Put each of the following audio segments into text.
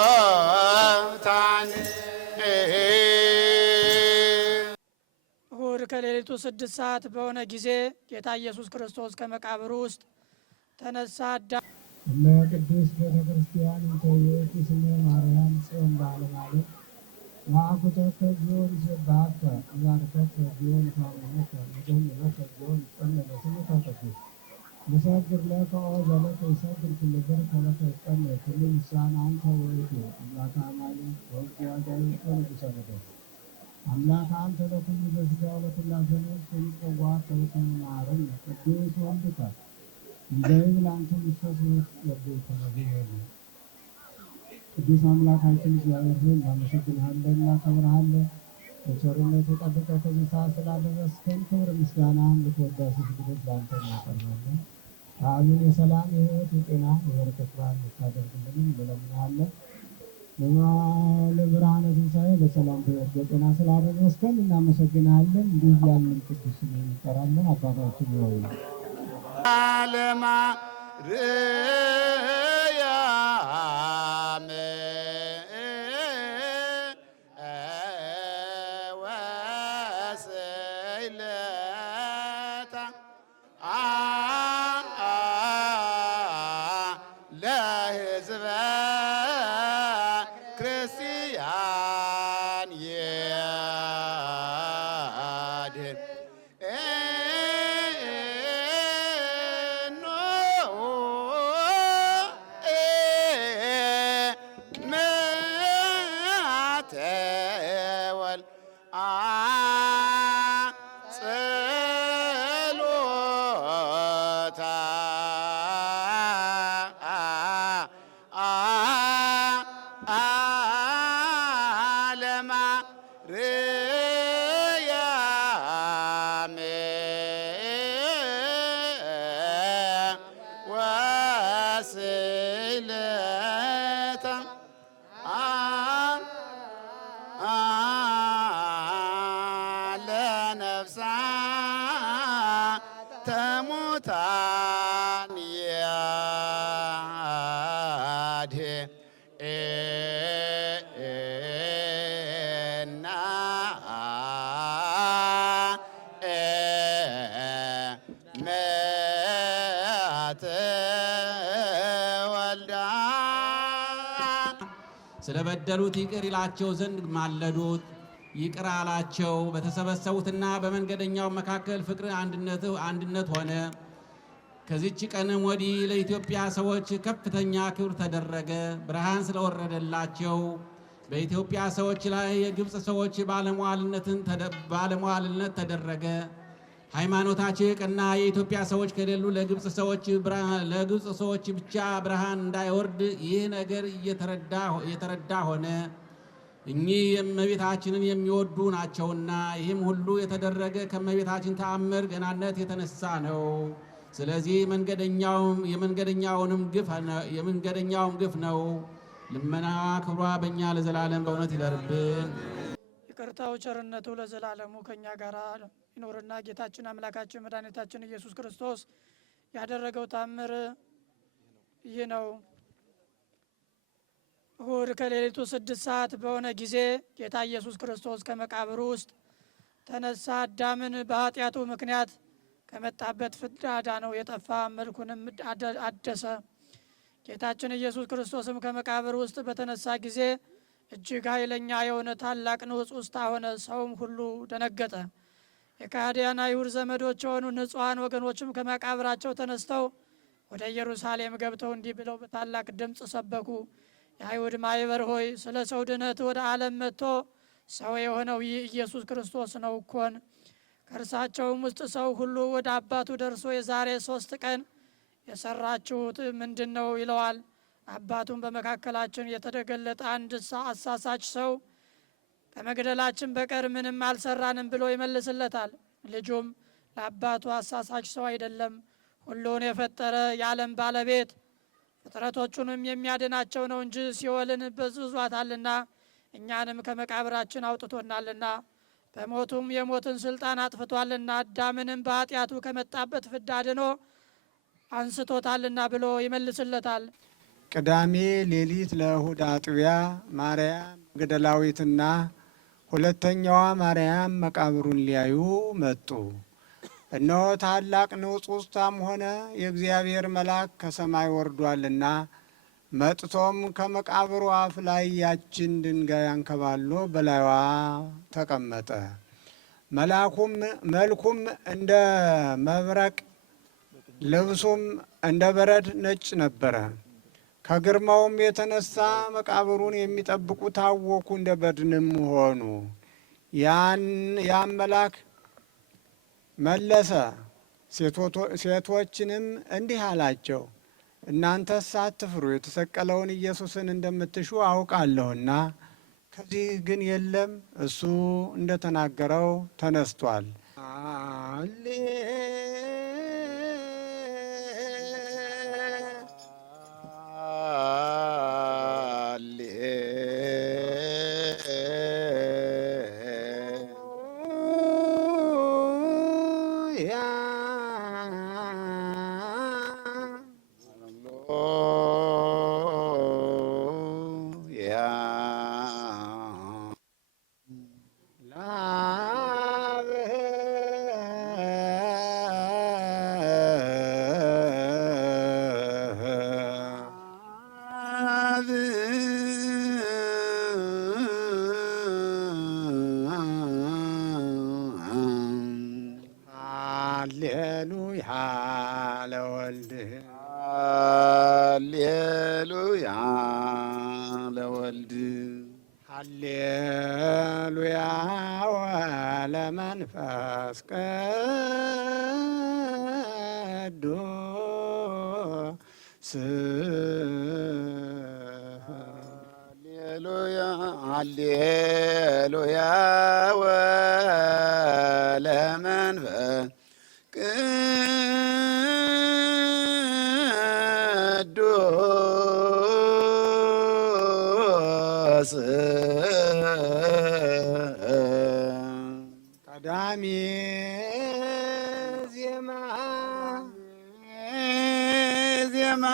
ነሞታን እሁድ ከሌሊቱ 6 ሰዓት በሆነ ጊዜ ጌታ ኢየሱስ ክርስቶስ ከመቃብሩ ውስጥ ተነሳ። ለቅድስት ቤተ ክርስቲያን እንተየት ስሜ ማርያም ጽዮን ባለማለት ማዕኩተከ ጊዮን ይሴብሐከ እዛርከከ ጊዮን ታምነከ ምድህንበከ ጊዮን ይጸለለ ስምከ ቅዱስ ንሰግድ ለከ ኦ ዘለከ ይሰግድ ኩሉ ብርከ ለከ ይጸለይ ኩሉ ልሳን አንተ ውእቱ አምላከ አማልክት ወእግዚእ አጋዕዝት ወንጉሠ ነገሥት አምላከ አንተ ለኩሉ ዘሥጋ ወለኩሉ ዘነፍስ ወምጽዋዕ ከበከመ መሐረነ ቅዱስ ወልድከ እንዘይብል አንተ ምስፈስ ወርዴከ ነቢያነ ቅዱስ አምላካችን እግዚአብሔር ሆይ እናመሰግንሃለን፣ እናከብርሃለን። በቸርነት ጠብቀህ ከዚህ ሰዓት ስላደረስከን ክብር ምስጋናን ልትወዳሴ ስግደት ለአንተ እናቀርባለን። አሜን። የሰላም የሕይወት የጤና የበረከት በዓል ልታደርግልን እንለምንሃለን። ለብርሃነ ትንሣኤ በሰላም በሕይወት በጤና ስላደረስከን እናመሰግንሃለን። እንዲህ እያልን ቅዱስ ስምህን እንጠራለን። አባታችን ሆይ ለማርያም ወስዕለታ ለሕዝበ ክርስቲያን ያድኅን ለማርያም ወስዕለታ ለነፍሳተ ሙታን ያድኅና እመተ ወልዳ ስለበደሉት ይቅር ይላቸው ዘንድ ማለዱት። ይቅር አላቸው። በተሰበሰቡትና በመንገደኛው መካከል ፍቅር አንድነት ሆነ። ከዚች ቀንም ወዲህ ለኢትዮጵያ ሰዎች ከፍተኛ ክብር ተደረገ። ብርሃን ስለወረደላቸው በኢትዮጵያ ሰዎች ላይ የግብፅ ሰዎች ባለሟልነት ተደረገ። ሃይማኖታቸው የቀና የኢትዮጵያ ሰዎች ከሌሉ ለግብፅ ሰዎች ብቻ ብርሃን እንዳይወርድ ይህ ነገር እየተረዳ ሆነ። እኚህ የእመቤታችንን የሚወዱ ናቸውና ይህም ሁሉ የተደረገ ከእመቤታችን ተአምር ገናነት የተነሳ ነው። ስለዚህ የመንገደኛውም ግፍ ነው። ልመና ክብሯ በእኛ ለዘላለም በእውነት ይደርብን። ይቅርታው ቸርነቱ ለዘላለሙ ከእኛ ጋር ይኖርና ጌታችን አምላካችን መድኃኒታችን ኢየሱስ ክርስቶስ ያደረገው ታምር ይህ ነው። እሁድ ከሌሊቱ 6 ሰዓት በሆነ ጊዜ ጌታ ኢየሱስ ክርስቶስ ከመቃብሩ ውስጥ ተነሳ። አዳምን በኃጢአቱ ምክንያት ከመጣበት ፍዳ አዳነው፣ የጠፋ መልኩንም አደሰ። ጌታችን ኢየሱስ ክርስቶስም ከመቃብር ውስጥ በተነሳ ጊዜ እጅግ ኃይለኛ የሆነ ታላቅ ንውጽውጽታ ሆነ። ሰውም ሁሉ ደነገጠ። የከሃዲያን አይሁድ ዘመዶች የሆኑ ንጹሐን ወገኖችም ከመቃብራቸው ተነስተው ወደ ኢየሩሳሌም ገብተው እንዲህ ብለው በታላቅ ድምፅ ሰበኩ። የአይሁድ ማይበር ሆይ ስለ ሰው ድነት ወደ ዓለም መጥቶ ሰው የሆነው ይህ ኢየሱስ ክርስቶስ ነው እኮን። ከእርሳቸውም ውስጥ ሰው ሁሉ ወደ አባቱ ደርሶ የዛሬ 3 ቀን የሰራችሁት ምንድን ነው ይለዋል። አባቱም በመካከላችን የተገለጠ አንድ አሳሳች ሰው ከመግደላችን በቀር ምንም አልሰራንም ብሎ ይመልስለታል። ልጁም ለአባቱ አሳሳች ሰው አይደለም፣ ሁሉን የፈጠረ የዓለም ባለቤት ፍጥረቶቹንም የሚያድናቸው ነው እንጂ ሲኦልን በዝዟታልና እኛንም ከመቃብራችን አውጥቶናልና በሞቱም የሞትን ስልጣን አጥፍቷልና አዳምንም በኃጢአቱ ከመጣበት ፍዳ አድኖ አንስቶታልና ብሎ ይመልስለታል። ቅዳሜ ሌሊት ለእሁድ አጥቢያ ማርያም መግደላዊትና ሁለተኛዋ ማርያም መቃብሩን ሊያዩ መጡ። እነሆ ታላቅ ንውጽውጽታም ሆነ፣ የእግዚአብሔር መልአክ ከሰማይ ወርዷልና መጥቶም ከመቃብሩ አፍ ላይ ያችን ድንጋይ አንከባሎ በላይዋ ተቀመጠ። መልኩም እንደ መብረቅ ልብሱም እንደ በረድ ነጭ ነበረ። ከግርማውም የተነሳ መቃብሩን የሚጠብቁ ታወኩ፣ እንደ በድንም ሆኑ። ያም መልአክ መለሰ፣ ሴቶችንም እንዲህ አላቸው፣ እናንተስ አትፍሩ፣ የተሰቀለውን ኢየሱስን እንደምትሹ አውቃለሁና፣ ከዚህ ግን የለም፣ እሱ እንደተናገረው ተነስቷል። ሃሌሉያ ለወልድ ሃሌሉያ ለወልድ ሃሌሉያ ወለመንፈስ ቅዱስ ሃሌሉያ ሃሌሉያ ወለመንፈስ ቅዱስ ቀዳሚ ዜማ ዜማ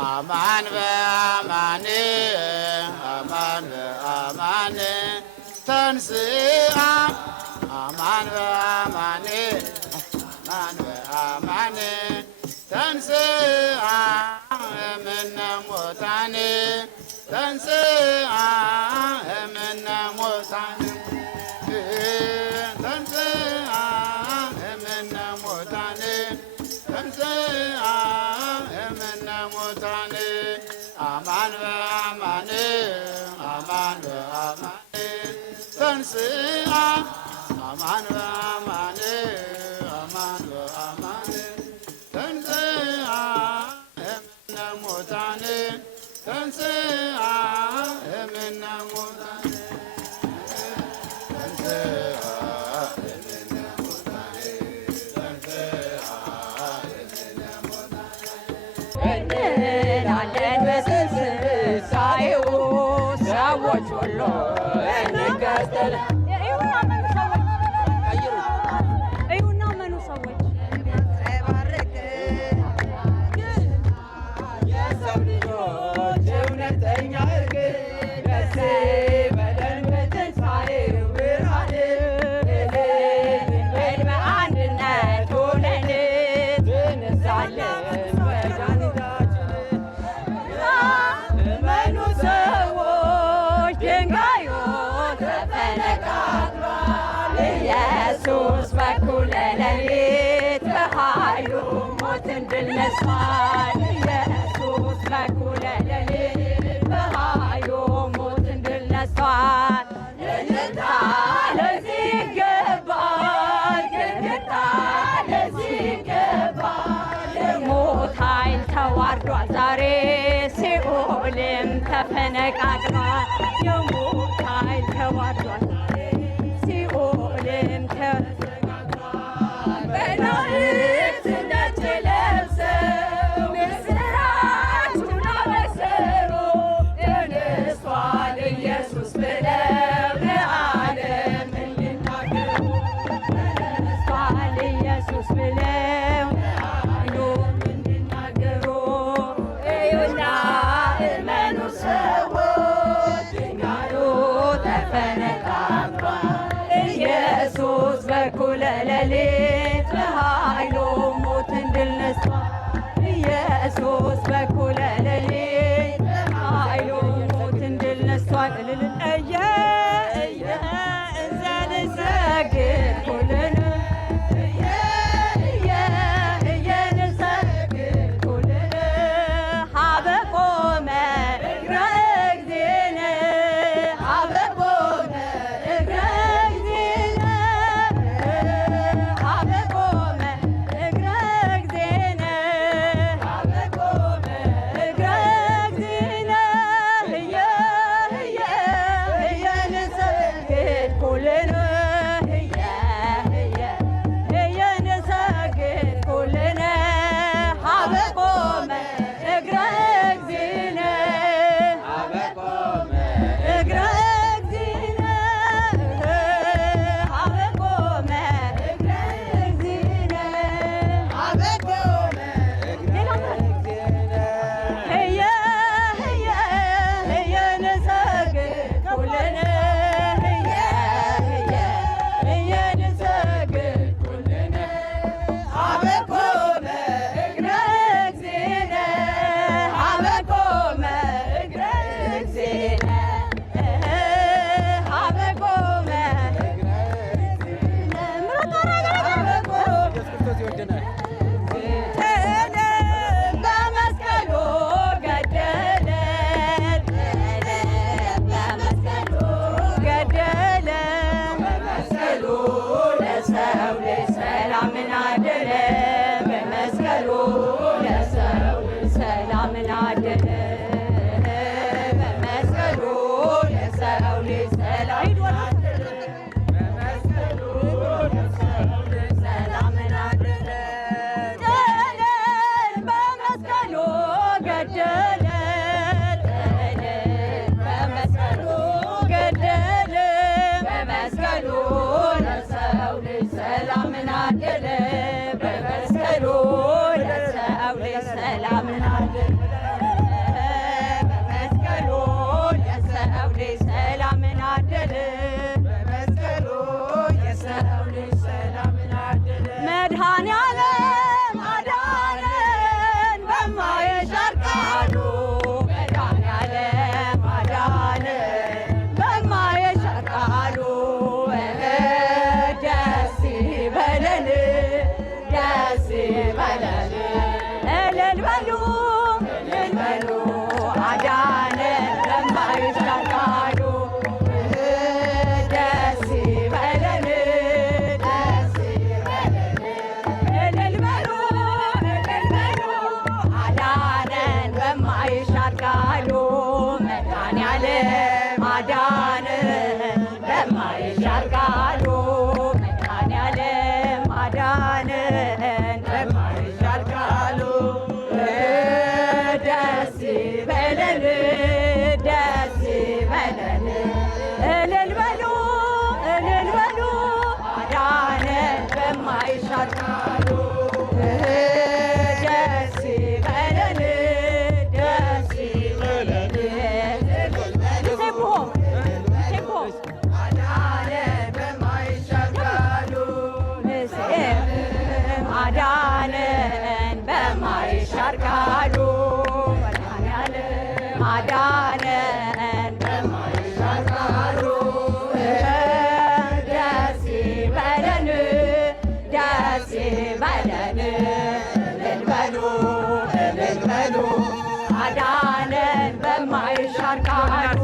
አማን በአማን አማን በአማን ተንሥአ አማን በአማን አማን በአማን ተንሥአ እምነ ሙታን ተንሥአ እምነ ሙታን ተንሥአ እምነ ሙታን ተንሥአ እምነ ሙታን አማን በአማን አማን በአማን ተንሥአ አማን በአማን አማን በአማን ተንሥአ እምነ ሙታን እምነ ሙታን እንላለን በትንሣኤው ሰዎች ሁሉ እንከተል። እዩና መኑ ሰዎች የሰው ልጆች እውነተኛ እርቅ ደስ በለን በትንሣኤው ብርሃን በአንድነት ሆነን እንሳለን እመኑ ሰዎች ድንጋዩ ተፈነቃቅሏል። ኢየሱስ በኩለ ሌሊት በኃይሉ ሞትን ድል ነስቷል። ኢየሱስ በኩለ ሌሊት በኃይሉ ሞትን ድል ነስቷል። እልልታ ለዚህ ይገባል፣ ግድግዳ ለዚህ ይገባል። የሞት ኃይል ተዋርዷል ዛሬ ሲኦልም ተፈነቃቅሏል። የሞት ኃይል ተዋርዷል ሲኦልም ተፈነቃቅሏል። መላእክት ነጭ ለብሰው ምስራቹን አበሰሩ። ተነስቷል ኢየሱስ ብለው ለዓለም እንዲናገሩ። ተነስቷል ኢየሱስ ብለው ለዓለም እንዲናገሩ። እዩና እመኑ ሰዎች ድንጋዩ ተፈነቃቅሏል። ኢየሱስ በኩለ ሌሊት በኃይሉ ሞትን ድል ነስቷል። ኢየሱስ በኩለ ሌሊት በኃይሉ ሞትን ድል ነስቷል። እልል እንዘንሰግድ ኩልነ እንዘንሰግድ ኩልነ ሀበ ቆመ እግረ እግዚእነ ሀበ ቆመ እግረ እግዚእነ ሀበ ቆመ እግረ እግዚእነ ሀበ ቆመ እግረ እግዚእነ መድኃኔዓለም አዳነን በማይሻር ቃሉ መድኃኔዓለም አዳነን በማይሻር ቃሉ ደስ ይበለን ደስ ይበለን እልል በሉ አዳነን በማይሻር ቃሉ ደስ ይበለን ደስ ይበለን አዳነን በማይሻር ቃሉ አዳነን በማይሻር ቃሉ መድኃኔዓለም አዳነን በማይሻር ቃሉ ደስ ይበለን ደስ ይበለን እልል በሉ አዳነን በማይሻር ቃሉ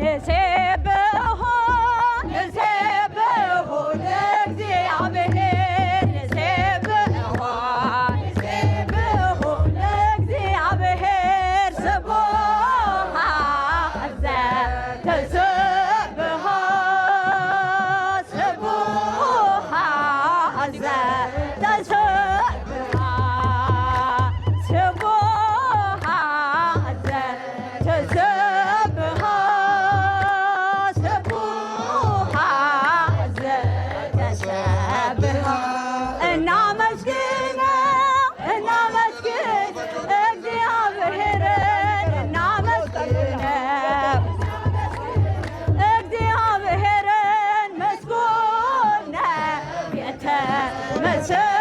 ንሴብሖ ለእግዚአብሔር ንሴብሖ ለእግዚአብሔር ስቡሕ ዘተሰብሖ ስቡሕ ዘተሰብሖ ስቡሕ ዘተሰብሖ ስቡሕ ዘተሰብሖ እናመስግን እግዚአብሔርን እናመስግነው እግዚአብሔርን መስጉን ነው የተመሰገነ